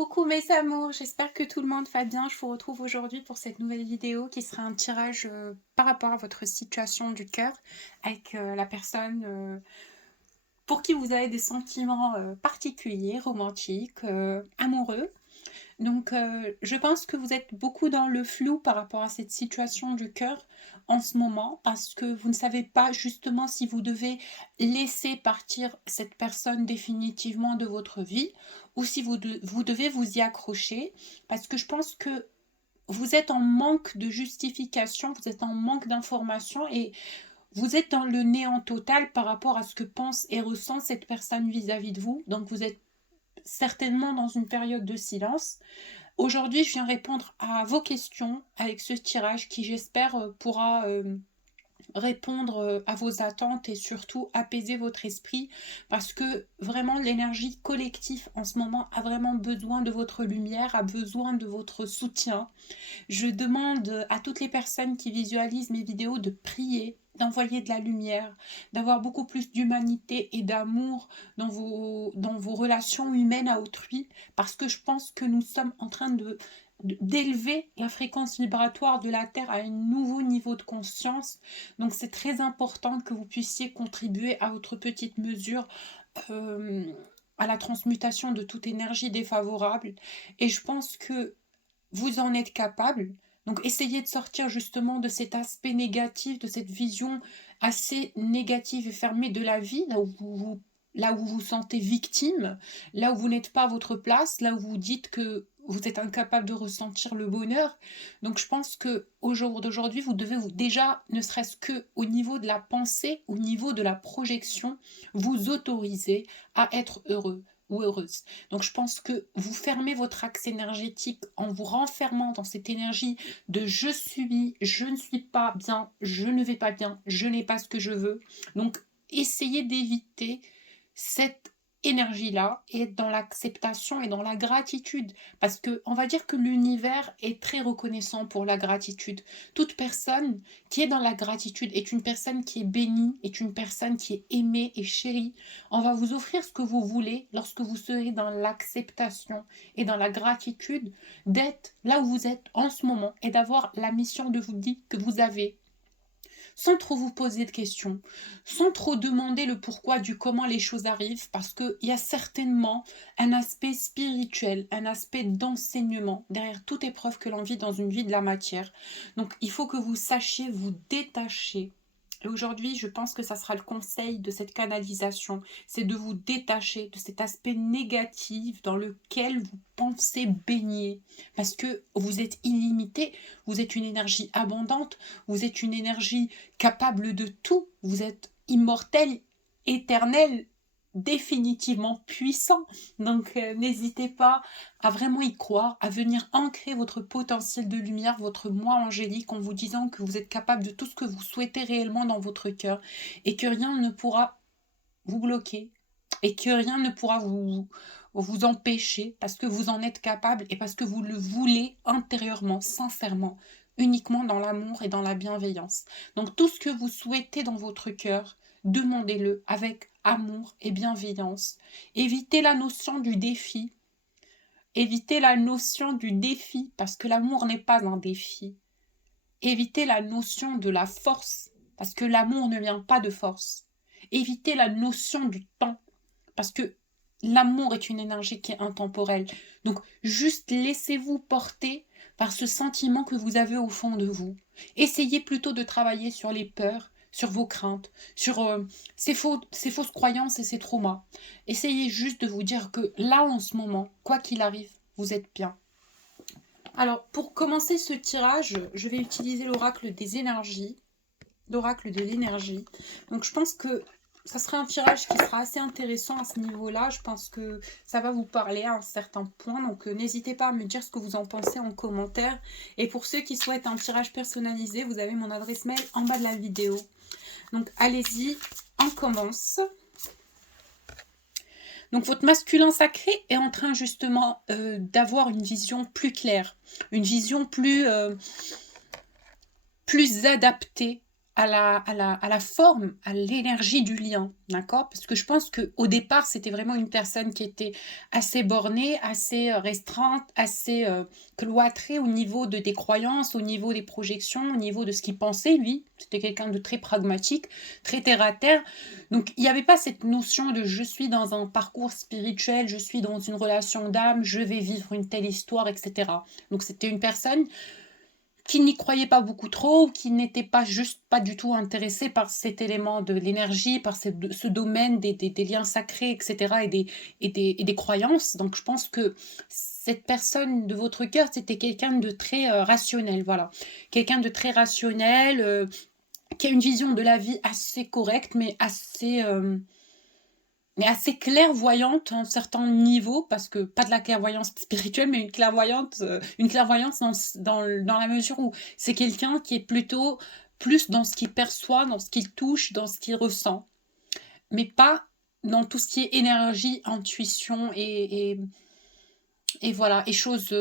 Coucou mes amours, j'espère que tout le monde va bien. Je vous retrouve aujourd'hui pour cette nouvelle vidéo qui sera un tirage par rapport à votre situation du cœur avec la personne pour qui vous avez des sentiments particuliers, romantiques, amoureux. Donc, je pense que vous êtes beaucoup dans le flou par rapport à cette situation du cœur en ce moment, parce que vous ne savez pas justement si vous devez laisser partir cette personne définitivement de votre vie ou si vous devez vous y accrocher, parce que je pense que vous êtes en manque de justification, vous êtes en manque d'informations et vous êtes dans le néant total par rapport à ce que pense et ressent cette personne vis-à-vis de vous. Donc, vous êtes certainement dans une période de silence. Aujourd'hui, je viens répondre à vos questions avec ce tirage qui, j'espère, pourra répondre à vos attentes et surtout apaiser votre esprit parce que vraiment l'énergie collective en ce moment a vraiment besoin de votre lumière, a besoin de votre soutien. Je demande à toutes les personnes qui visualisent mes vidéos de prier, d'envoyer de la lumière, d'avoir beaucoup plus d'humanité et d'amour dans vos relations humaines à autrui, parce que je pense que nous sommes en train d'élever la fréquence vibratoire de la Terre à un nouveau niveau de conscience. Donc c'est très important que vous puissiez contribuer à votre petite mesure euh, à la transmutation de toute énergie défavorable. Et je pense que vous en êtes capable. Donc essayez de sortir justement de cet aspect négatif, de cette vision assez négative et fermée de la vie, là où vous vous sentez victime, là où vous n'êtes pas à votre place, là où vous dites que vous êtes incapable de ressentir le bonheur. Donc je pense que au jour d'aujourd'hui, vous devez vous déjà, ne serait-ce que au niveau de la pensée, au niveau de la projection, vous autoriser à être heureux ou heureuse. Donc je pense que vous fermez votre axe énergétique en vous renfermant dans cette énergie de je ne suis pas bien, je ne vais pas bien, je n'ai pas ce que je veux. Donc essayez d'éviter cette énergie-là et être dans l'acceptation et dans la gratitude. Parce que on va dire que l'univers est très reconnaissant pour la gratitude. Toute personne qui est dans la gratitude est une personne qui est bénie, est une personne qui est aimée et chérie. On va vous offrir ce que vous voulez lorsque vous serez dans l'acceptation et dans la gratitude d'être là où vous êtes en ce moment et d'avoir la mission de vous dire que vous avez sans trop vous poser de questions, sans trop demander le pourquoi du comment les choses arrivent, parce qu'il y a certainement un aspect spirituel, un aspect d'enseignement derrière toute épreuve que l'on vit dans une vie de la matière. Donc il faut que vous sachiez vous détacher. Et aujourd'hui, je pense que ça sera le conseil de cette canalisation, c'est de vous détacher de cet aspect négatif dans lequel vous pensez baigner. Parce que vous êtes illimité, vous êtes une énergie abondante, vous êtes une énergie capable de tout, vous êtes immortel, éternel, définitivement puissant. Donc n'hésitez pas à vraiment y croire, à venir ancrer votre potentiel de lumière, votre moi angélique en vous disant que vous êtes capable de tout ce que vous souhaitez réellement dans votre cœur et que rien ne pourra vous bloquer et que rien ne pourra vous empêcher parce que vous en êtes capable et parce que vous le voulez intérieurement, sincèrement, uniquement dans l'amour et dans la bienveillance. Donc tout ce que vous souhaitez dans votre cœur, demandez-le avec amour et bienveillance. Évitez la notion du défi. Évitez la notion du défi parce que l'amour n'est pas un défi. Évitez la notion de la force parce que l'amour ne vient pas de force. Évitez la notion du temps parce que l'amour est une énergie qui est intemporelle. Donc, juste laissez-vous porter par ce sentiment que vous avez au fond de vous. Essayez plutôt de travailler sur les peurs, sur vos craintes, sur ces fausses croyances et ces traumas. Essayez juste de vous dire que là, en ce moment, quoi qu'il arrive, vous êtes bien. Alors, pour commencer ce tirage, je vais utiliser l'oracle des énergies, l'oracle de l'énergie. Donc, je pense que ça sera un tirage qui sera assez intéressant à ce niveau-là. Je pense que ça va vous parler à un certain point. Donc, n'hésitez pas à me dire ce que vous en pensez en commentaire. Et pour ceux qui souhaitent un tirage personnalisé, vous avez mon adresse mail en bas de la vidéo. Donc, allez-y, on commence. Donc, votre masculin sacré est en train justement d'avoir une vision plus claire, une vision plus adaptée à la forme, à l'énergie du lien, d'accord? Parce que je pense qu'au départ, c'était vraiment une personne qui était assez bornée, assez restreinte, assez cloîtrée au niveau des croyances, au niveau des projections, au niveau de ce qu'il pensait, lui. C'était quelqu'un de très pragmatique, très terre à terre. Donc, il n'y avait pas cette notion de je suis dans un parcours spirituel, je suis dans une relation d'âme, je vais vivre une telle histoire, etc. Donc, c'était une personne qui n'y croyait pas beaucoup trop, ou qui n'était pas juste pas du tout intéressé par cet élément de l'énergie, par ce domaine des liens sacrés, etc., et des croyances. Donc je pense que cette personne de votre cœur, c'était quelqu'un de très rationnel, voilà. Quelqu'un de très rationnel, qui a une vision de la vie assez correcte, mais assez clairvoyante à un certain niveau, parce que pas de la clairvoyance spirituelle, mais une clairvoyance dans la mesure où c'est quelqu'un qui est plutôt plus dans ce qu'il perçoit, dans ce qu'il touche, dans ce qu'il ressent, mais pas dans tout ce qui est énergie, intuition et voilà, et choses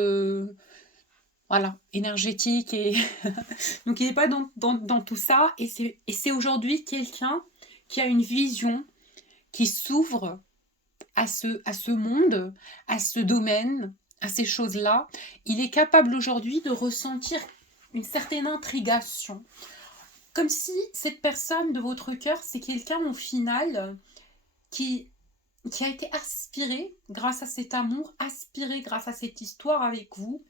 voilà, énergétiques. Donc il n'est pas dans tout ça, et c'est aujourd'hui quelqu'un qui a une vision, qui s'ouvre à ce monde, à ce domaine, à ces choses-là. Il est capable aujourd'hui de ressentir une certaine intrigation. Comme si cette personne de votre cœur, c'est quelqu'un au final qui, qui a été aspiré grâce à cet amour, aspiré grâce à cette histoire avec vous,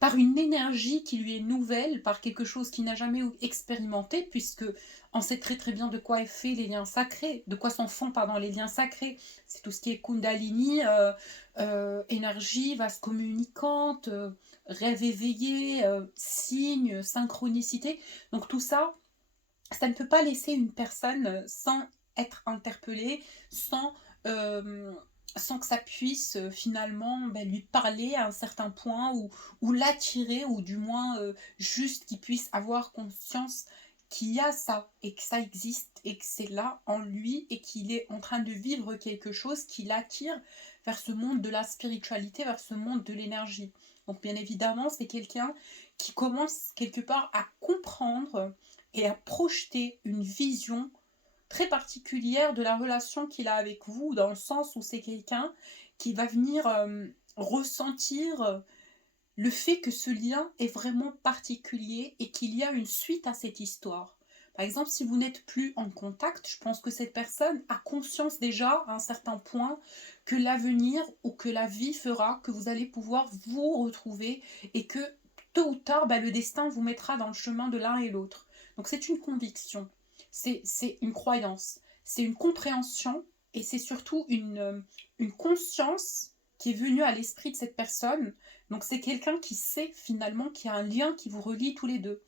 par une énergie qui lui est nouvelle, par quelque chose qu'il n'a jamais expérimenté, puisque on sait très très bien de quoi est fait les liens sacrés, de quoi sont faits pardon, les liens sacrés. C'est tout ce qui est Kundalini, énergie, vase communicante, rêve éveillé, signes, synchronicité. Donc tout ça, ça ne peut pas laisser une personne sans être interpellée, sans... euh, sans que ça puisse finalement lui parler à un certain point, ou l'attirer, ou du moins juste qu'il puisse avoir conscience qu'il y a ça, et que ça existe, et que c'est là en lui, et qu'il est en train de vivre quelque chose qui l'attire vers ce monde de la spiritualité, vers ce monde de l'énergie. Donc bien évidemment, c'est quelqu'un qui commence quelque part à comprendre et à projeter une vision très particulière de la relation qu'il a avec vous, dans le sens où c'est quelqu'un qui va venir ressentir le fait que ce lien est vraiment particulier, et qu'il y a une suite à cette histoire. Par exemple, si vous n'êtes plus en contact, je pense que cette personne a conscience déjà à un certain point que l'avenir ou que la vie fera que vous allez pouvoir vous retrouver, et que tôt ou tard, le destin vous mettra dans le chemin de l'un et l'autre. Donc c'est une conviction, c'est une croyance, c'est une compréhension, et c'est surtout une conscience qui est venue à l'esprit de cette personne. Donc c'est quelqu'un qui sait finalement qu'il y a un lien qui vous relie tous les deux,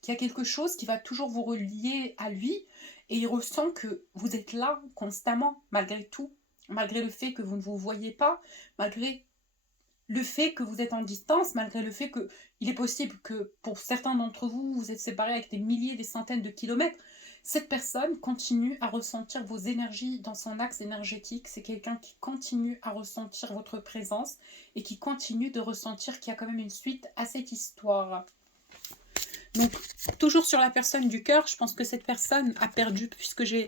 qu'il y a quelque chose qui va toujours vous relier à lui, et il ressent que vous êtes là constamment, malgré tout, malgré le fait que vous ne vous voyez pas, malgré le fait que vous êtes en distance, malgré le fait que il est possible que pour certains d'entre vous, vous êtes séparés avec des milliers, des centaines de kilomètres. Cette personne continue à ressentir vos énergies dans son axe énergétique. C'est quelqu'un qui continue à ressentir votre présence, et qui continue de ressentir qu'il y a quand même une suite à cette histoire. Donc, toujours sur la personne du cœur, je pense que cette personne a perdu, puisque j'ai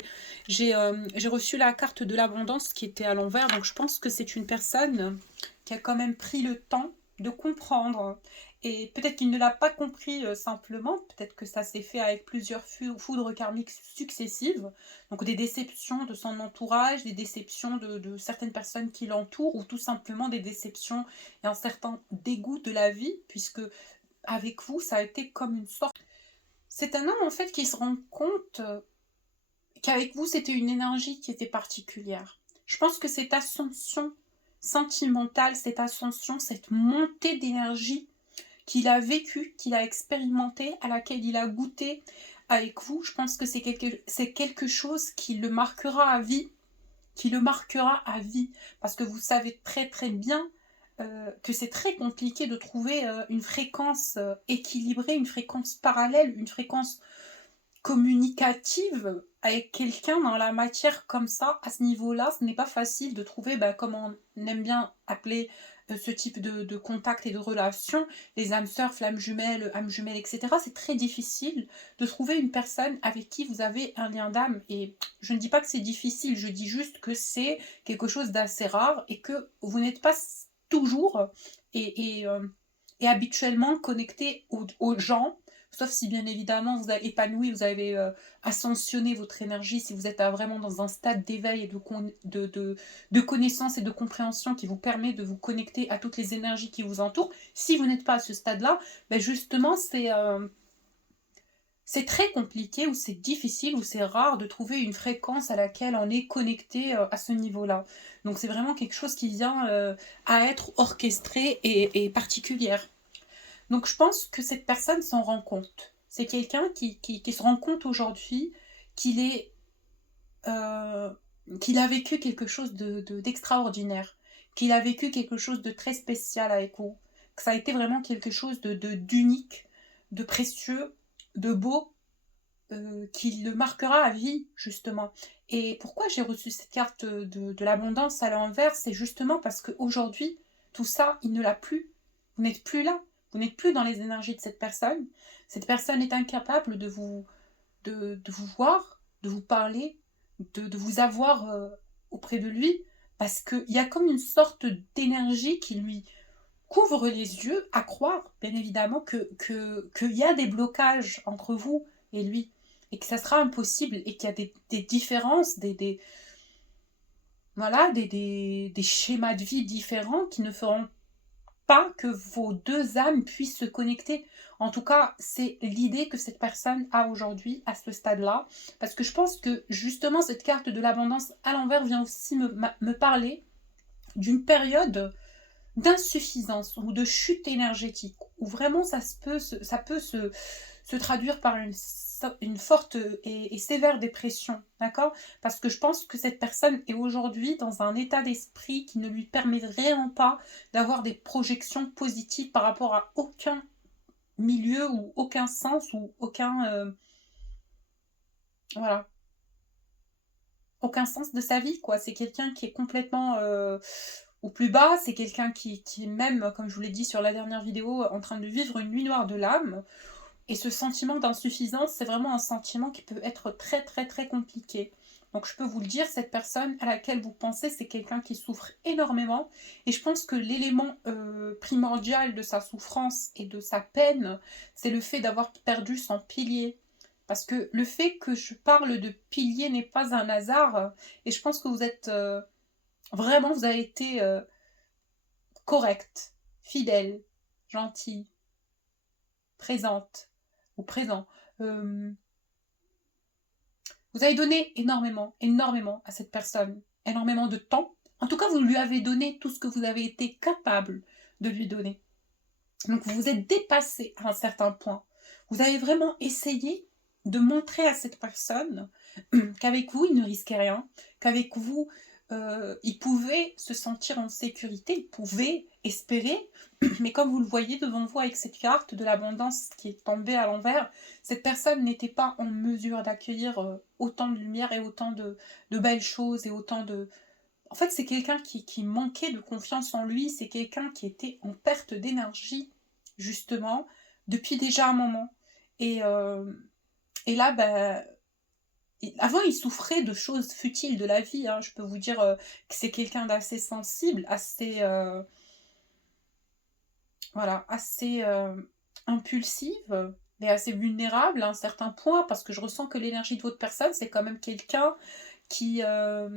reçu la carte de l'abondance qui était à l'envers. Donc, je pense que c'est une personne qui a quand même pris le temps de comprendre. Et peut-être qu'il ne l'a pas compris simplement, peut-être que ça s'est fait avec plusieurs foudres karmiques successives, donc des déceptions de son entourage, des déceptions de certaines personnes qui l'entourent, ou tout simplement des déceptions et un certain dégoût de la vie, puisque avec vous, ça a été comme une sorte... C'est un homme en fait qui se rend compte qu'avec vous, c'était une énergie qui était particulière. Je pense que cette ascension sentimentale, cette ascension, cette montée d'énergie qu'il a vécue, qu'il a expérimentée, à laquelle il a goûté avec vous, je pense que c'est quelque chose qui le marquera à vie, parce que vous savez très très bien que c'est très compliqué de trouver une fréquence équilibrée, une fréquence parallèle, une fréquence communicative avec quelqu'un dans la matière comme ça, à ce niveau-là. Ce n'est pas facile de trouver, comme on aime bien appeler ce type de contact et de relation, les âmes sœurs, flammes jumelles, etc., c'est très difficile de trouver une personne avec qui vous avez un lien d'âme. Et je ne dis pas que c'est difficile, je dis juste que c'est quelque chose d'assez rare et que vous n'êtes pas toujours et habituellement connecté aux gens, sauf si bien évidemment vous avez épanoui, vous avez ascensionné votre énergie, si vous êtes vraiment dans un stade d'éveil et de connaissance et de compréhension qui vous permet de vous connecter à toutes les énergies qui vous entourent. Si vous n'êtes pas à ce stade-là, ben justement c'est très compliqué ou c'est difficile ou c'est rare de trouver une fréquence à laquelle on est connecté à ce niveau-là. Donc c'est vraiment quelque chose qui vient à être orchestré et particulière. Donc je pense que cette personne s'en rend compte. C'est quelqu'un qui se rend compte aujourd'hui qu'il est qu'il a vécu quelque chose d'extraordinaire, qu'il a vécu quelque chose de très spécial avec vous, que ça a été vraiment quelque chose d'unique, de précieux, de beau, qui le marquera à vie, justement. Et pourquoi j'ai reçu cette carte de l'abondance à l'envers, c'est justement parce qu'aujourd'hui, tout ça, il ne l'a plus. Vous n'êtes plus là. Vous n'êtes plus dans les énergies de cette personne. Cette personne est incapable de vous voir, de vous parler, de vous avoir auprès de lui, parce qu'il y a comme une sorte d'énergie qui lui couvre les yeux, à croire, bien évidemment, qu'il y a des blocages entre vous et lui, et que ça sera impossible, et qu'il y a des différences, voilà, des schémas de vie différents qui ne feront pas que vos deux âmes puissent se connecter. En tout cas, c'est l'idée que cette personne a aujourd'hui à ce stade-là. Parce que je pense que justement, cette carte de l'abondance à l'envers vient aussi me parler d'une période d'insuffisance ou de chute énergétique, où vraiment ça peut se traduire par une forte et sévère dépression, d'accord? Parce que je pense que cette personne est aujourd'hui dans un état d'esprit qui ne lui permet vraiment pas d'avoir des projections positives par rapport à aucun milieu ou aucun sens ou voilà, aucun sens de sa vie, quoi. C'est quelqu'un qui est complètement au plus bas, c'est quelqu'un qui est même, comme je vous l'ai dit sur la dernière vidéo, en train de vivre une nuit noire de l'âme. Et ce sentiment d'insuffisance, c'est vraiment un sentiment qui peut être très très très compliqué. Donc je peux vous le dire, cette personne à laquelle vous pensez, c'est quelqu'un qui souffre énormément. Et je pense que l'élément primordial de sa souffrance et de sa peine, c'est le fait d'avoir perdu son pilier. Parce que le fait que je parle de pilier n'est pas un hasard. Et je pense que vous êtes vraiment, vous avez été correcte, fidèle, gentille, présente ou présent. Vous avez donné énormément, énormément à cette personne, énormément de temps. En tout cas, vous lui avez donné tout ce que vous avez été capable de lui donner. Donc, vous vous êtes dépassé à un certain point. Vous avez vraiment essayé de montrer à cette personne qu'avec vous, il ne risquait rien, qu'avec vous, il pouvait se sentir en sécurité, il pouvait espérer, mais comme vous le voyez devant vous avec cette carte de l'abondance qui est tombée à l'envers, cette personne n'était pas en mesure d'accueillir autant de lumière et autant de belles choses et autant de... En fait, c'est quelqu'un qui manquait de confiance en lui, c'est quelqu'un qui était en perte d'énergie, justement, depuis déjà un moment. Et là, ben... Avant, il souffrait de choses futiles de la vie. Hein. Je peux vous dire que c'est quelqu'un d'assez sensible, assez, voilà, assez impulsive, mais assez vulnérable à un certain point, parce que je ressens que l'énergie de votre personne, c'est quand même quelqu'un qui a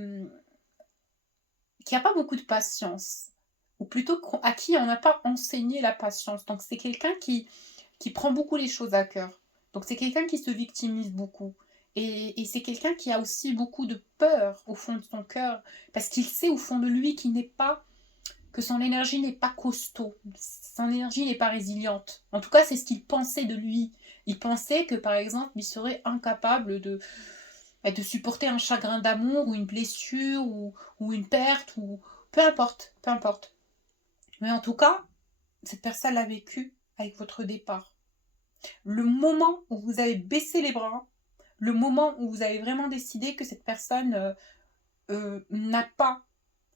pas beaucoup de patience, ou plutôt à qui on n'a pas enseigné la patience. Donc c'est quelqu'un qui prend beaucoup les choses à cœur. Donc c'est quelqu'un qui se victimise beaucoup. Et c'est quelqu'un qui a aussi beaucoup de peur au fond de son cœur, parce qu'il sait au fond de lui que son énergie n'est pas costaud, son énergie n'est pas résiliente. En tout cas, c'est ce qu'il pensait de lui. Il pensait que, par exemple, il serait incapable de supporter un chagrin d'amour, ou une blessure, ou une perte, ou peu importe, peu importe. Mais en tout cas, cette personne l'a vécu avec votre départ. Le moment où vous avez baissé les bras, le moment où vous avez vraiment décidé que cette personne n'a pas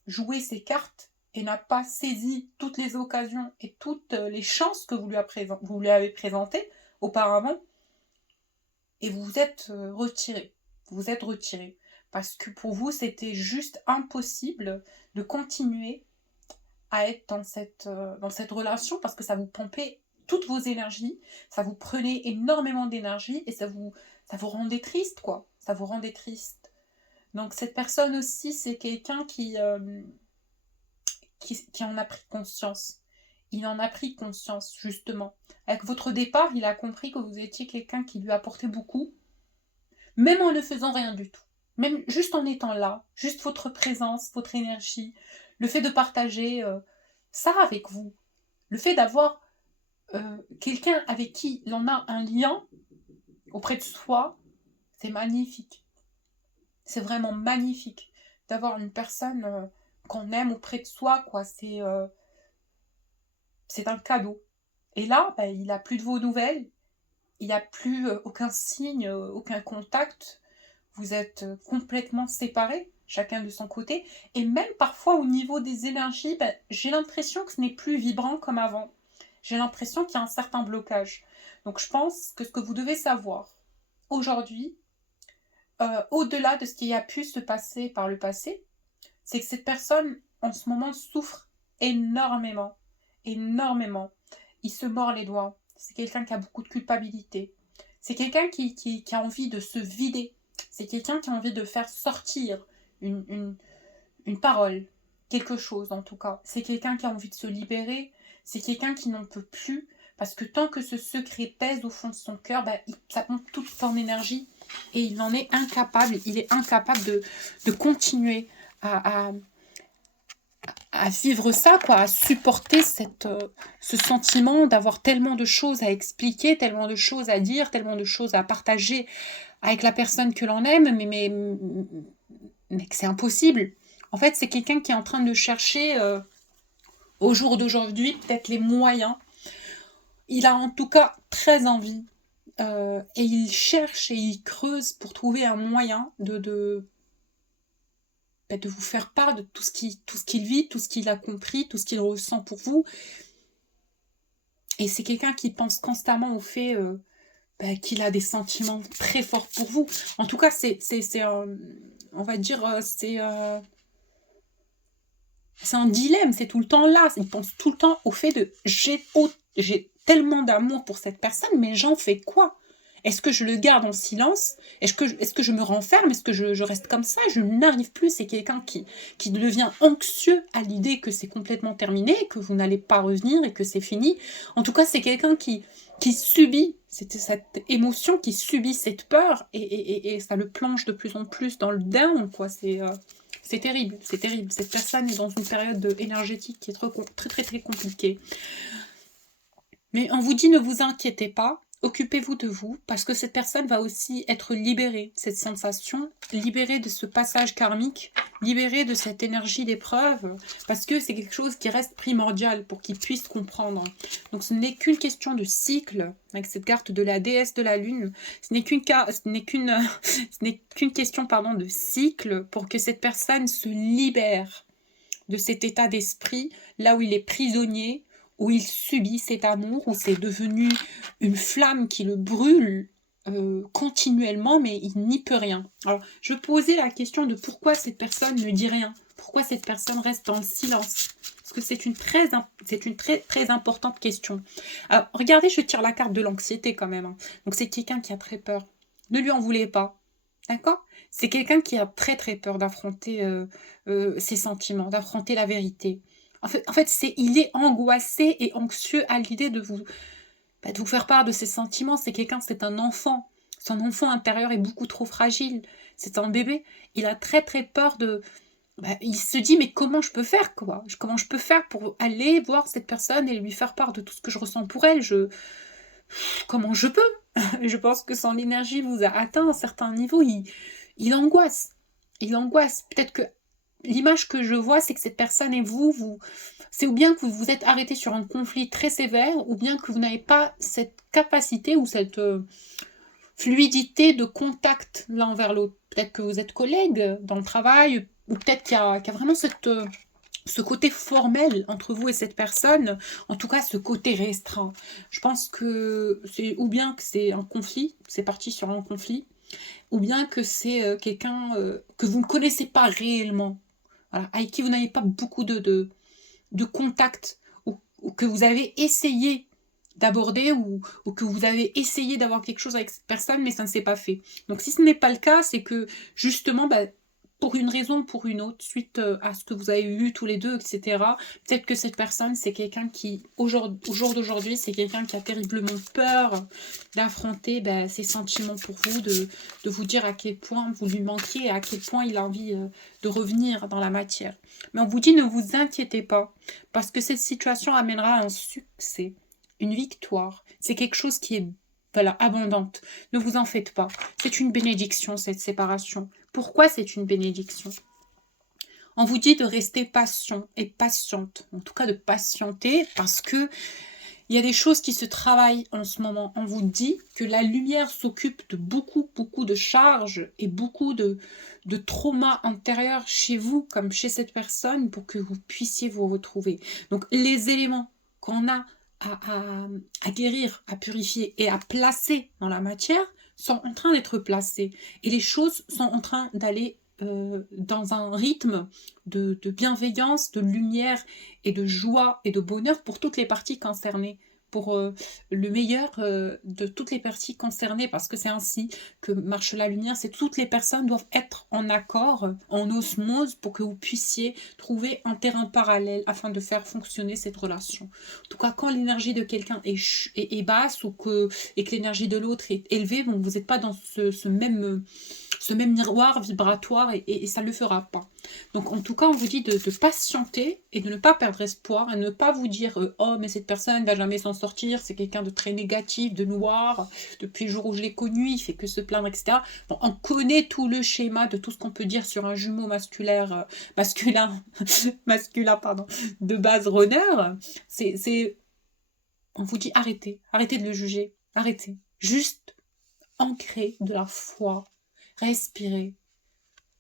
joué ses cartes et n'a pas saisi toutes les occasions et toutes les chances que vous lui avez présentées auparavant, et vous vous êtes retiré. Vous vous êtes retiré. Parce que pour vous, c'était juste impossible de continuer à être dans cette relation, parce que ça vous pompait toutes vos énergies, ça vous prenait énormément d'énergie et ça vous rendait triste, quoi. Ça vous rendait triste. Donc cette personne aussi, c'est quelqu'un qui en a pris conscience. Il en a pris conscience, justement. Avec votre départ, il a compris que vous étiez quelqu'un qui lui apportait beaucoup, même en ne faisant rien du tout. Même juste en étant là, juste votre présence, votre énergie, le fait de partager ça avec vous, le fait d'avoir quelqu'un avec qui il en a un lien auprès de soi, c'est magnifique. C'est vraiment magnifique d'avoir une personne qu'on aime auprès de soi, quoi. C'est un cadeau. Et là, il n'a plus de vos nouvelles, il n'y a plus aucun signe, aucun contact. Vous êtes complètement séparés, chacun de son côté. Et même parfois au niveau des énergies, j'ai l'impression que ce n'est plus vibrant comme avant. J'ai l'impression qu'il y a un certain blocage. Donc je pense que ce que vous devez savoir aujourd'hui, au-delà de ce qui a pu se passer par le passé, c'est que cette personne, en ce moment, souffre énormément. Énormément. Il se mord les doigts. C'est quelqu'un qui a beaucoup de culpabilité. C'est quelqu'un qui a envie de se vider. C'est quelqu'un qui a envie de faire sortir une parole, quelque chose en tout cas. C'est quelqu'un qui a envie de se libérer. C'est quelqu'un qui n'en peut plus. Parce que tant que ce secret pèse au fond de son cœur, ça pompe toute son énergie. Et il en est incapable. Il est incapable de continuer à vivre ça, quoi, à supporter ce sentiment d'avoir tellement de choses à expliquer, tellement de choses à dire, tellement de choses à partager avec la personne que l'on aime, mais que c'est impossible. En fait, c'est quelqu'un qui est en train de chercher, au jour d'aujourd'hui, peut-être les moyens. Il a en tout cas très envie, et il cherche et il creuse pour trouver un moyen de vous faire part de tout ce qu'il vit, tout ce qu'il a compris, tout ce qu'il ressent pour vous. Et c'est quelqu'un qui pense constamment au fait qu'il a des sentiments très forts pour vous. En tout cas, on va dire, c'est un dilemme, c'est tout le temps là. Il pense tout le temps au fait de j'ai tellement d'amour pour cette personne, mais j'en fais quoi ? Est-ce que je le garde en silence ? Est-ce que je me renferme ? Est-ce que je reste comme ça ? Je n'arrive plus. C'est quelqu'un qui devient anxieux à l'idée que c'est complètement terminé, que vous n'allez pas revenir et que c'est fini. En tout cas, c'est quelqu'un qui subit cette émotion, qui subit cette peur, et ça le plonge de plus en plus dans le down, quoi. C'est terrible, c'est terrible. Cette personne est dans une période énergétique qui est très, très, très compliquée. Mais on vous dit, ne vous inquiétez pas, occupez-vous de vous, parce que cette personne va aussi être libérée, cette sensation, libérée de ce passage karmique, libérée de cette énergie d'épreuve, parce que c'est quelque chose qui reste primordial pour qu'il puisse comprendre. Donc ce n'est qu'une question de cycle, avec cette carte de la déesse de la lune, ce n'est qu'une question de cycle pour que cette personne se libère de cet état d'esprit, là où il est prisonnier, où il subit cet amour, où c'est devenu une flamme qui le brûle continuellement, mais il n'y peut rien. Alors, je posais la question de pourquoi cette personne ne dit rien, pourquoi cette personne reste dans le silence, parce que c'est une très, très importante question. Alors, regardez, je tire la carte de l'anxiété quand même. Donc, c'est quelqu'un qui a très peur. Ne lui en voulez pas. D'accord ? C'est quelqu'un qui a très très peur d'affronter ses sentiments, d'affronter la vérité. En fait il est angoissé et anxieux à l'idée de vous faire part de ses sentiments. C'est un enfant. Son enfant intérieur est beaucoup trop fragile. C'est un bébé. Il a très très peur de... il se dit, mais comment je peux faire, quoi ? Comment je peux faire pour aller voir cette personne et lui faire part de tout ce que je ressens pour elle ? Comment je peux ? Je pense que son énergie vous a atteint à un certain niveau. Il angoisse. Il angoisse. Peut-être que l'image que je vois, c'est que cette personne et vous, c'est ou bien que vous vous êtes arrêté sur un conflit très sévère, ou bien que vous n'avez pas cette capacité ou cette fluidité de contact l'un vers l'autre. Peut-être que vous êtes collègues dans le travail, ou peut-être qu'il y a vraiment ce côté formel entre vous et cette personne, en tout cas ce côté restreint. Je pense que c'est ou bien que c'est un conflit, c'est parti sur un conflit, ou bien que c'est quelqu'un que vous ne connaissez pas réellement, voilà, avec qui vous n'avez pas beaucoup de contact, ou que vous avez essayé d'aborder, ou que vous avez essayé d'avoir quelque chose avec cette personne, mais ça ne s'est pas fait. Donc si ce n'est pas le cas, c'est que justement, bah, pour une raison ou pour une autre, suite à ce que vous avez eu tous les deux, etc., peut-être que cette personne, c'est quelqu'un qui, au jour d'aujourd'hui, c'est quelqu'un qui a terriblement peur d'affronter ses sentiments pour vous, de vous dire à quel point vous lui manquiez et à quel point il a envie de revenir dans la matière. Mais on vous dit, ne vous inquiétez pas, parce que cette situation amènera un succès, une victoire. C'est quelque chose qui est, voilà, abondante. Ne vous en faites pas. C'est une bénédiction, cette séparation. Pourquoi c'est une bénédiction? On vous dit de rester patient et patiente, en tout cas de patienter, parce que il y a des choses qui se travaillent en ce moment. On vous dit que la lumière s'occupe de beaucoup de charges et beaucoup de traumas intérieurs chez vous, comme chez cette personne, pour que vous puissiez vous retrouver. Donc les éléments qu'on a à guérir, à purifier et à placer dans la matière sont en train d'être placés. Et les choses sont en train d'aller dans un rythme de bienveillance, de lumière et de joie et de bonheur pour toutes les parties concernées. Pour le meilleur de toutes les parties concernées, parce que c'est ainsi que marche la lumière, c'est toutes les personnes doivent être en accord, en osmose, pour que vous puissiez trouver un terrain parallèle afin de faire fonctionner cette relation. En tout cas, quand l'énergie de quelqu'un est basse, et que l'énergie de l'autre est élevée, bon, vous n'êtes pas dans ce même miroir vibratoire, et ça ne le fera pas. Donc en tout cas, on vous dit de patienter et de ne pas perdre espoir, et ne pas vous dire oh mais cette personne ne va jamais s'en sortir, c'est quelqu'un de très négatif, de noir, depuis le jour où je l'ai connu, il fait que se plaindre, etc. Bon, on connaît tout le schéma de tout ce qu'on peut dire sur un jumeau masculin, pardon, de base runner. On vous dit arrêtez de le juger, arrêtez. Juste ancrer de la foi, respirez,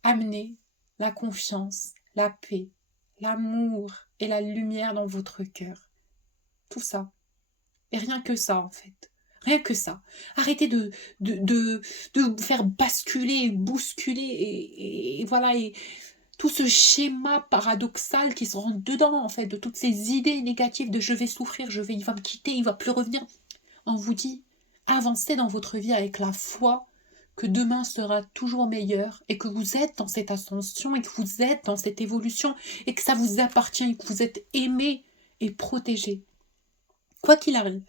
amenez la confiance, la paix, l'amour et la lumière dans votre cœur. Tout ça. Et rien que ça, en fait. Rien que ça. Arrêtez de vous faire basculer, bousculer, et voilà, et tout ce schéma paradoxal qui se rentre dedans, en fait, de toutes ces idées négatives de je vais souffrir, il va me quitter, il va plus revenir. On vous dit, avancez dans votre vie avec la foi que demain sera toujours meilleur, et que vous êtes dans cette ascension, et que vous êtes dans cette évolution, et que ça vous appartient, et que vous êtes aimé et protégé. Quoi qu'il arrive.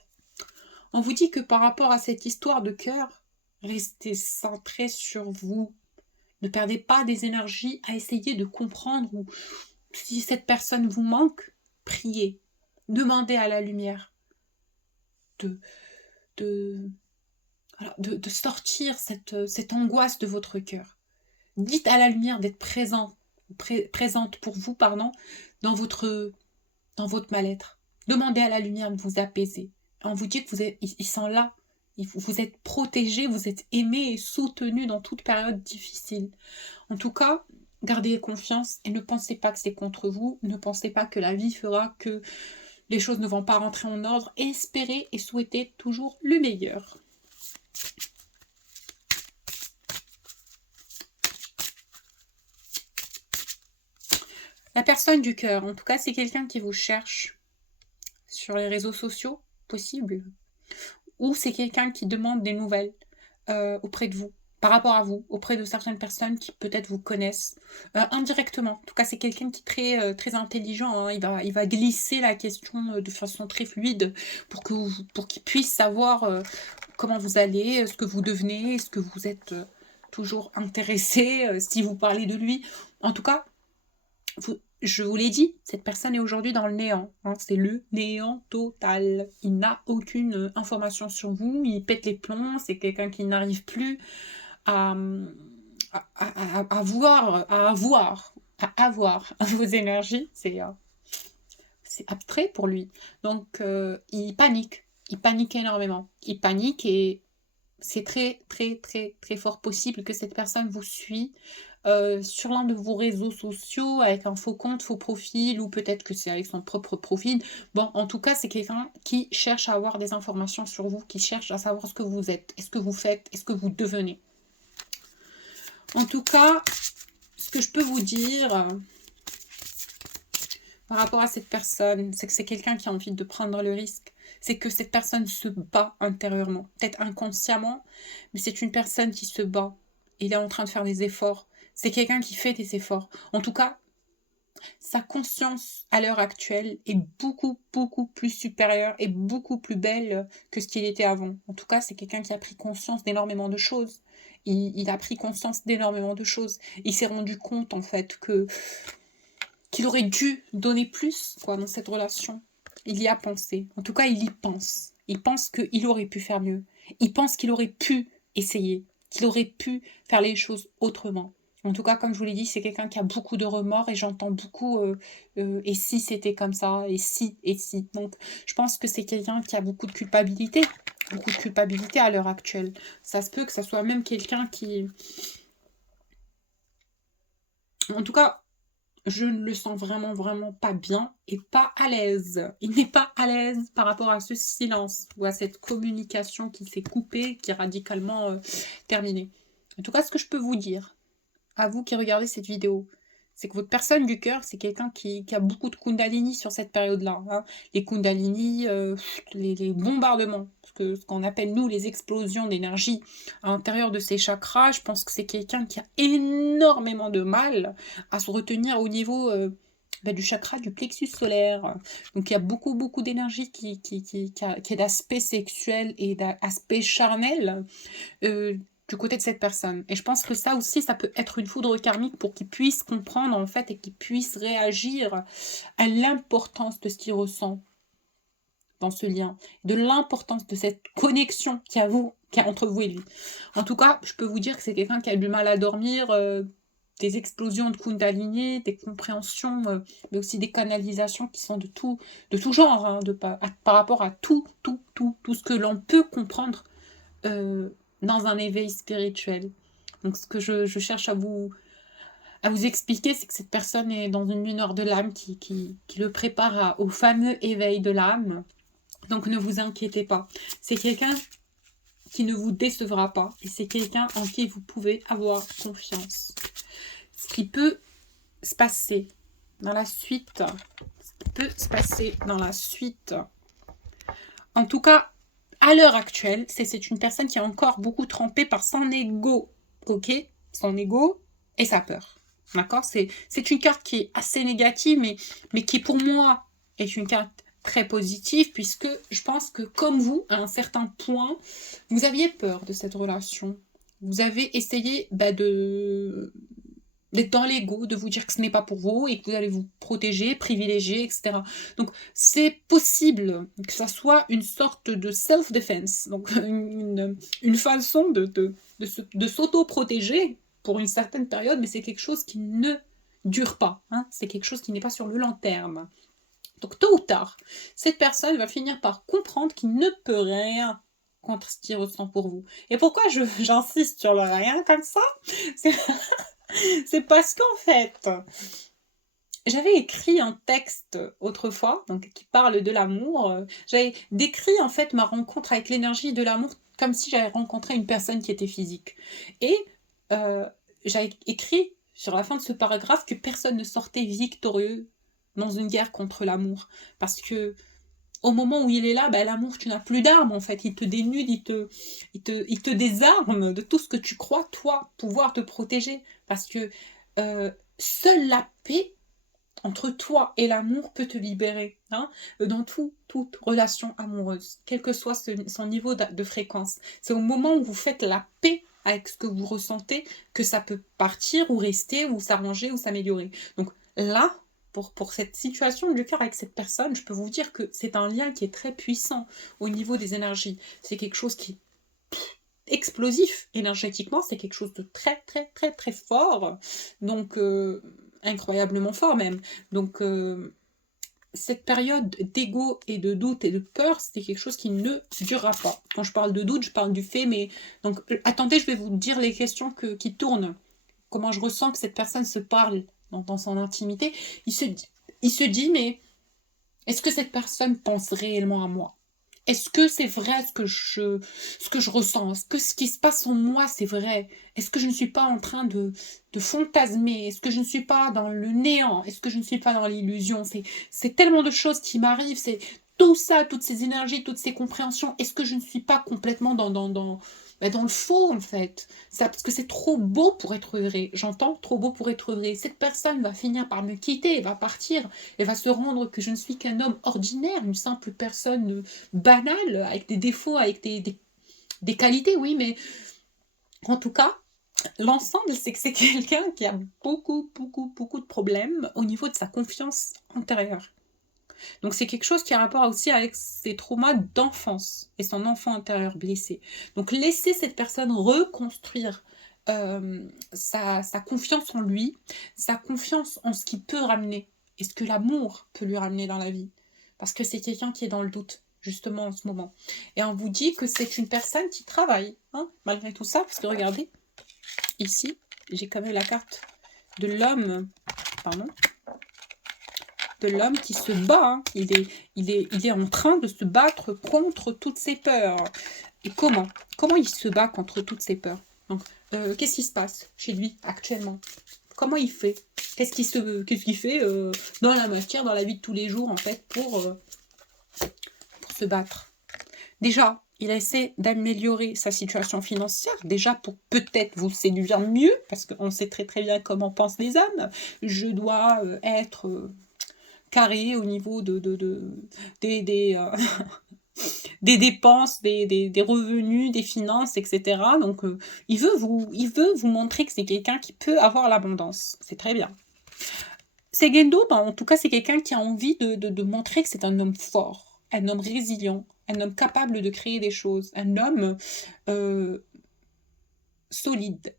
On vous dit que par rapport à cette histoire de cœur, restez centré sur vous. Ne perdez pas des énergies à essayer de comprendre, ou si cette personne vous manque, priez. Demandez à la lumière de sortir cette angoisse de votre cœur. Dites à la lumière d'être présente pour vous, dans votre mal-être. Demandez à la lumière de vous apaiser. On vous dit que ils sont là. Vous êtes protégés, vous êtes aimés et soutenus dans toute période difficile. En tout cas, gardez confiance et ne pensez pas que c'est contre vous. Ne pensez pas que la vie fera que les choses ne vont pas rentrer en ordre. Espérez et souhaitez toujours le meilleur. La personne du cœur, en tout cas, c'est quelqu'un qui vous cherche sur les réseaux sociaux, possible. Ou c'est quelqu'un qui demande des nouvelles auprès de vous, par rapport à vous, auprès de certaines personnes qui peut-être vous connaissent indirectement. En tout cas, c'est quelqu'un qui est très intelligent, hein. Il va glisser la question de façon très fluide pour qu'il puisse savoir comment vous allez, ce que vous devenez, est-ce que vous êtes toujours intéressé, si vous parlez de lui. En tout cas, je vous l'ai dit, cette personne est aujourd'hui dans le néant. Hein, c'est le néant total. Il n'a aucune information sur vous, il pète les plombs, c'est quelqu'un qui n'arrive plus à avoir vos énergies. C'est abstrait pour lui. Donc, il panique. Il panique énormément. Il panique, et c'est très fort possible que cette personne vous suit sur l'un de vos réseaux sociaux avec un faux compte, faux profil, ou peut-être que c'est avec son propre profil. Bon, en tout cas, c'est quelqu'un qui cherche à avoir des informations sur vous, qui cherche à savoir ce que vous êtes, est-ce que vous faites, est-ce que vous devenez. En tout cas, ce que je peux vous dire par rapport à cette personne, c'est que c'est quelqu'un qui a envie de prendre le risque. C'est que cette personne se bat intérieurement, peut-être inconsciemment, mais c'est une personne qui se bat. Il est en train de faire des efforts. C'est quelqu'un qui fait des efforts. En tout cas, sa conscience à l'heure actuelle est beaucoup, beaucoup plus supérieure et beaucoup plus belle que ce qu'il était avant. En tout cas, c'est quelqu'un qui a pris conscience d'énormément de choses. Il a pris conscience d'énormément de choses. Il s'est rendu compte, en fait, qu'il aurait dû donner plus dans cette relation. Il y a pensé. En tout cas, il y pense. Il pense qu'il aurait pu faire mieux. Il pense qu'il aurait pu essayer, qu'il aurait pu faire les choses autrement. En tout cas, comme je vous l'ai dit, c'est quelqu'un qui a beaucoup de remords et j'entends beaucoup et si c'était comme ça, et si, et si. Donc, je pense que c'est quelqu'un qui a beaucoup de culpabilité à l'heure actuelle. Ça se peut que ça soit même quelqu'un qui... En tout cas, je ne le sens vraiment, vraiment pas bien et pas à l'aise. Il n'est pas à l'aise par rapport à ce silence ou à cette communication qui s'est coupée, qui est radicalement terminée. En tout cas, ce que je peux vous dire, à vous qui regardez cette vidéo, c'est que votre personne du cœur, c'est quelqu'un qui a beaucoup de kundalini sur cette période-là. Hein. Les kundalini, les bombardements, ce qu'on appelle nous les explosions d'énergie à l'intérieur de ces chakras, je pense que c'est quelqu'un qui a énormément de mal à se retenir au niveau du chakra du plexus solaire. Donc il y a beaucoup, beaucoup d'énergie qui est d'aspect sexuel et d'aspect charnel. Du côté de cette personne. Et je pense que ça aussi, ça peut être une foudre karmique pour qu'il puisse comprendre, en fait, et qu'il puisse réagir à l'importance de ce qu'il ressent dans ce lien, de l'importance de cette connexion qu'il y a entre vous et lui. En tout cas, je peux vous dire que c'est quelqu'un qui a du mal à dormir, des explosions de kundalini, des compréhensions, mais aussi des canalisations qui sont de tout genre, hein, par rapport à tout ce que l'on peut comprendre dans un éveil spirituel. Donc ce que je cherche à vous expliquer, c'est que cette personne est dans une lueur de l'âme qui le prépare au fameux éveil de l'âme. Donc ne vous inquiétez pas. C'est quelqu'un qui ne vous décevra pas. Et c'est quelqu'un en qui vous pouvez avoir confiance. Ce qui peut se passer dans la suite. En tout cas, à l'heure actuelle, c'est une personne qui est encore beaucoup trempée par son ego, ok? Son ego et sa peur, d'accord? C'est une carte qui est assez négative, mais qui pour moi est une carte très positive, puisque je pense que comme vous, à un certain point, vous aviez peur de cette relation. Vous avez essayé d'être dans l'ego, de vous dire que ce n'est pas pour vous et que vous allez vous protéger, privilégier, etc. Donc, c'est possible que ça soit une sorte de self-defense, donc une façon de s'auto-protéger pour une certaine période, mais c'est quelque chose qui ne dure pas. Hein. C'est quelque chose qui n'est pas sur le long terme. Donc, tôt ou tard, cette personne va finir par comprendre qu'il ne peut rien contre ce qu'il ressent pour vous. Et pourquoi j'insiste sur le rien comme ça? C'est parce qu'en fait, j'avais écrit un texte autrefois, donc qui parle de l'amour. J'avais décrit en fait ma rencontre avec l'énergie de l'amour comme si j'avais rencontré une personne qui était physique. Et j'avais écrit sur la fin de ce paragraphe que personne ne sortait victorieux dans une guerre contre l'amour. Parce que au moment où il est là, l'amour, tu n'as plus d'armes en fait. Il te dénude, il te désarme de tout ce que tu crois, toi, pouvoir te protéger. Parce que seule la paix entre toi et l'amour peut te libérer. Hein, dans toute relation amoureuse, quel que soit son niveau de fréquence. C'est au moment où vous faites la paix avec ce que vous ressentez que ça peut partir ou rester ou s'arranger ou s'améliorer. Donc là, pour cette situation du cœur avec cette personne, je peux vous dire que c'est un lien qui est très puissant au niveau des énergies. C'est quelque chose qui est explosif énergétiquement, c'est quelque chose de très très très très fort, donc incroyablement fort même. Donc cette période d'ego et de doute et de peur, c'est quelque chose qui ne durera pas. Quand je parle de doute, je parle du fait, mais donc attendez, je vais vous dire les questions qui tournent. comment je ressens que cette personne se parle dans son intimité, il se dit, mais est-ce que cette personne pense réellement à moi? Est-ce que c'est vrai ce que je ressens? Est-ce que ce qui se passe en moi, c'est vrai? Est-ce que je ne suis pas en train de fantasmer? Est-ce que je ne suis pas dans le néant? Est-ce que je ne suis pas dans l'illusion? C'est tellement de choses qui m'arrivent, c'est tout ça, toutes ces énergies, toutes ces compréhensions. Est-ce que je ne suis pas complètement dans le faux, en fait? Ça, parce que c'est trop beau pour être vrai. J'entends trop beau pour être vrai. Cette personne va finir par me quitter, elle va partir, elle va se rendre que je ne suis qu'un homme ordinaire, une simple personne banale, avec des défauts, avec des qualités, oui, mais en tout cas, l'ensemble, c'est que c'est quelqu'un qui a beaucoup, beaucoup, beaucoup de problèmes au niveau de sa confiance antérieure. Donc c'est quelque chose qui a rapport aussi avec ses traumas d'enfance et son enfant intérieur blessé. Donc laisser cette personne reconstruire sa confiance en lui, sa confiance en ce qu'il peut ramener et ce que l'amour peut lui ramener dans la vie. Parce que c'est quelqu'un qui est dans le doute, justement, en ce moment. Et on vous dit que c'est une personne qui travaille, hein, malgré tout ça, parce que regardez, ici, j'ai quand même la carte de l'homme, pardon, de l'homme qui se bat, hein. Il est en train de se battre contre toutes ses peurs. Et comment il se bat contre toutes ses peurs? Donc, qu'est-ce qui se passe chez lui actuellement? Comment il fait? Qu'est-ce qu'il fait dans la matière, dans la vie de tous les jours, en fait, pour se battre? Déjà, il essaie d'améliorer sa situation financière, déjà pour peut-être vous séduire mieux, parce qu'on sait très très bien comment pensent les hommes. Je dois être carré au niveau des dépenses, des revenus, des finances, etc. Donc, il veut vous montrer que c'est quelqu'un qui peut avoir l'abondance. C'est très bien. Segendo, en tout cas, c'est quelqu'un qui a envie de montrer que c'est un homme fort, un homme résilient, un homme capable de créer des choses, un homme solide.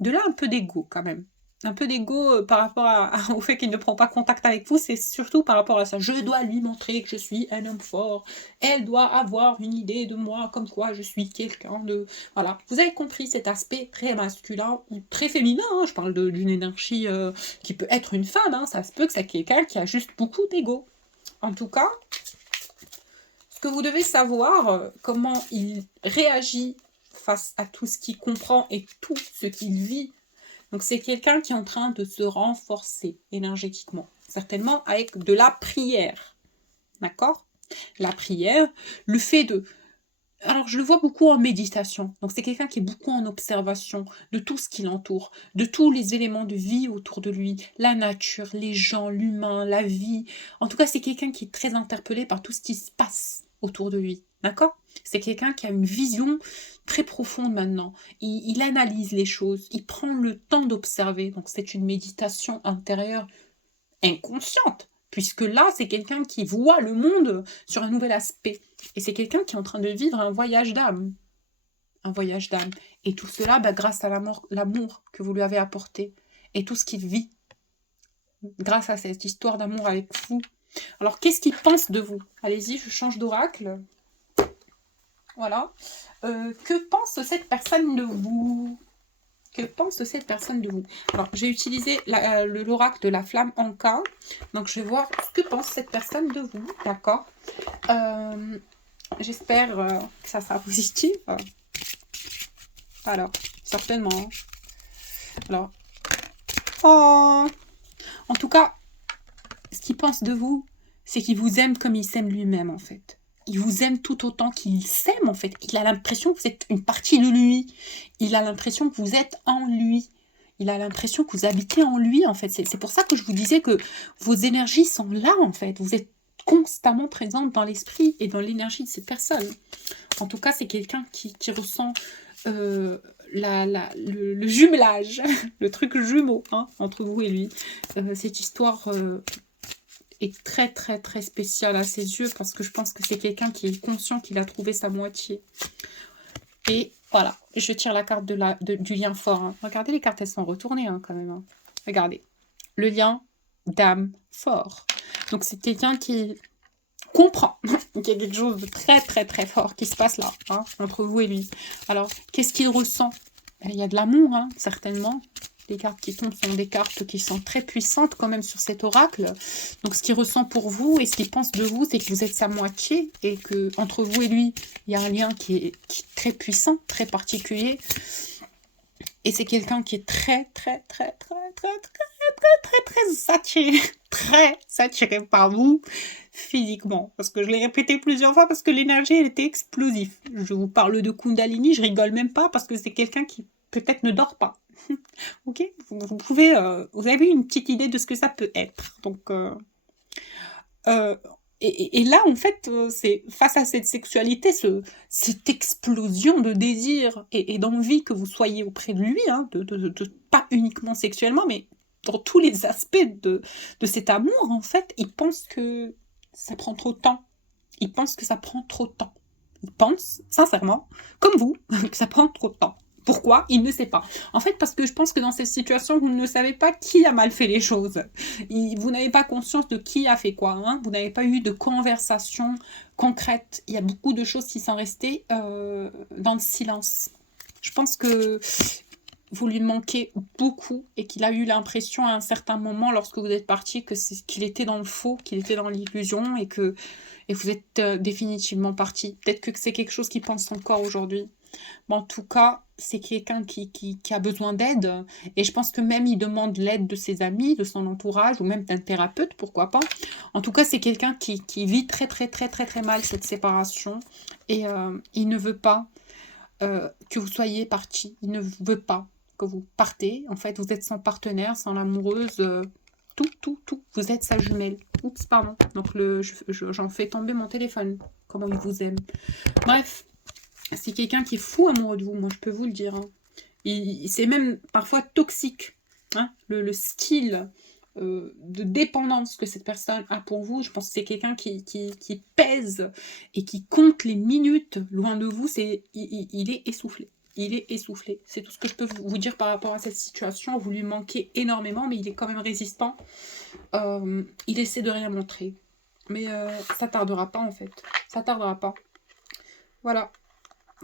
De là, un peu d'ego quand même. Un peu d'ego par rapport au fait qu'il ne prend pas contact avec vous, c'est surtout par rapport à ça. Je dois lui montrer que je suis un homme fort. Elle doit avoir une idée de moi, comme quoi je suis quelqu'un de... Voilà. Vous avez compris cet aspect très masculin ou très féminin. Hein. Je parle d'une énergie qui peut être une femme. Hein. Ça se peut que c'est quelqu'un qui a juste beaucoup d'ego. En tout cas, ce que vous devez savoir, comment il réagit face à tout ce qu'il comprend et tout ce qu'il vit. Donc c'est quelqu'un qui est en train de se renforcer énergétiquement, certainement avec de la prière, d'accord? La prière, le fait de... Alors je le vois beaucoup en méditation, donc c'est quelqu'un qui est beaucoup en observation de tout ce qui l'entoure, de tous les éléments de vie autour de lui, la nature, les gens, l'humain, la vie. En tout cas, c'est quelqu'un qui est très interpellé par tout ce qui se passe autour de lui, d'accord? C'est quelqu'un qui a une vision très profonde maintenant. Il analyse les choses, il prend le temps d'observer. Donc c'est une méditation intérieure inconsciente, puisque là, c'est quelqu'un qui voit le monde sur un nouvel aspect. Et c'est quelqu'un qui est en train de vivre un voyage d'âme. Un voyage d'âme. Et tout cela, grâce à l'amour que vous lui avez apporté. Et tout ce qu'il vit. Grâce à cette histoire d'amour avec vous. Alors, qu'est-ce qu'il pense de vous? Allez-y, je change d'oracle. Voilà. Que pense cette personne de vous? Que pense cette personne de vous? Alors, j'ai utilisé l'oracle de la flamme Anka. Donc, je vais voir ce que pense cette personne de vous. D'accord. J'espère que ça sera positif. Alors, certainement. Alors. Oh. En tout cas, ce qu'il pense de vous, c'est qu'il vous aime comme il s'aime lui-même, en fait. Il vous aime tout autant qu'il s'aime, en fait. Il a l'impression que vous êtes une partie de lui. Il a l'impression que vous êtes en lui. Il a l'impression que vous habitez en lui, en fait. C'est pour ça que je vous disais que vos énergies sont là, en fait. Vous êtes constamment présente dans l'esprit et dans l'énergie de cette personne. En tout cas, c'est quelqu'un qui ressent le jumelage, le truc jumeau, hein, entre vous et lui. Cette histoire... est très très très spécial à ses yeux parce que je pense que c'est quelqu'un qui est conscient qu'il a trouvé sa moitié. Et voilà, je tire la carte du lien fort. Hein. Regardez, les cartes, elles sont retournées hein, quand même. Hein. Regardez, le lien d'âme fort. Donc c'est quelqu'un qui comprend qu'il y a quelque chose de très très très fort qui se passe là, hein, entre vous et lui. Alors, qu'est-ce qu'il ressent il y a de l'amour, hein, certainement. Les cartes qui tombent sont des cartes qui sont très puissantes quand même sur cet oracle. Donc ce qu'il ressent pour vous et ce qu'il pense de vous, c'est que vous êtes sa moitié et que entre vous et lui, il y a un lien qui est très puissant, très particulier. Et c'est quelqu'un qui est très attiré, très attiré par vous physiquement. Parce que je l'ai répété plusieurs fois parce que l'énergie, elle était explosive. Je vous parle de Kundalini, je rigole même pas parce que c'est quelqu'un qui peut-être ne dort pas. Ok, vous pouvez, vous avez une petite idée de ce que ça peut être. Donc, et là, en fait, c'est face à cette sexualité, cette explosion de désir et d'envie que vous soyez auprès de lui, hein, pas uniquement sexuellement, mais dans tous les aspects de cet amour, en fait, il pense que ça prend trop de temps. Il pense que ça prend trop de temps. Il pense, sincèrement, comme vous, que ça prend trop de temps. Pourquoi? Il ne sait pas. En fait, parce que je pense que dans cette situation, vous ne savez pas qui a mal fait les choses. Vous n'avez pas conscience de qui a fait quoi. Hein. Vous n'avez pas eu de conversation concrète. Il y a beaucoup de choses qui sont restées dans le silence. Je pense que vous lui manquez beaucoup et qu'il a eu l'impression à un certain moment, lorsque vous êtes parti, qu'il était dans le faux, qu'il était dans l'illusion et que vous êtes définitivement parti. Peut-être que c'est quelque chose qu'il pense encore aujourd'hui. Mais en tout cas, c'est quelqu'un qui a besoin d'aide. Et je pense que même il demande l'aide de ses amis, de son entourage, ou même d'un thérapeute, pourquoi pas. En tout cas, c'est quelqu'un qui vit très mal cette séparation. Et il ne veut pas que vous soyez partis. Il ne veut pas que vous partez. En fait, vous êtes son partenaire, son amoureuse. Tout. Vous êtes sa jumelle. Oups, pardon. Donc, j'en fais tomber mon téléphone. Comment il vous aime. Bref. C'est quelqu'un qui est fou amoureux de vous, moi je peux vous le dire. Hein. C'est même parfois toxique. Hein. Le style de dépendance que cette personne a pour vous, je pense que c'est quelqu'un qui pèse et qui compte les minutes loin de vous. Il est essoufflé. Il est essoufflé. C'est tout ce que je peux vous dire par rapport à cette situation. Vous lui manquez énormément, mais il est quand même résistant. Il essaie de rien montrer. Mais ça tardera pas en fait. Ça tardera pas. Voilà.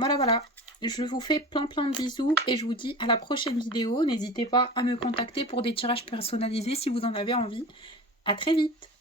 Voilà. Je vous fais plein de bisous et je vous dis à la prochaine vidéo. N'hésitez pas à me contacter pour des tirages personnalisés si vous en avez envie. À très vite.